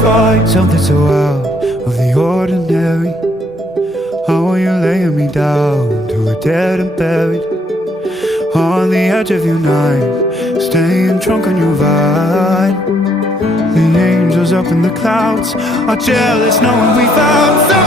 find something so out of the ordinary? How are you laying me down to a dead and buried? On the edge of your knife, staying drunk on your vine. The angels up in the clouds are jealous knowing we found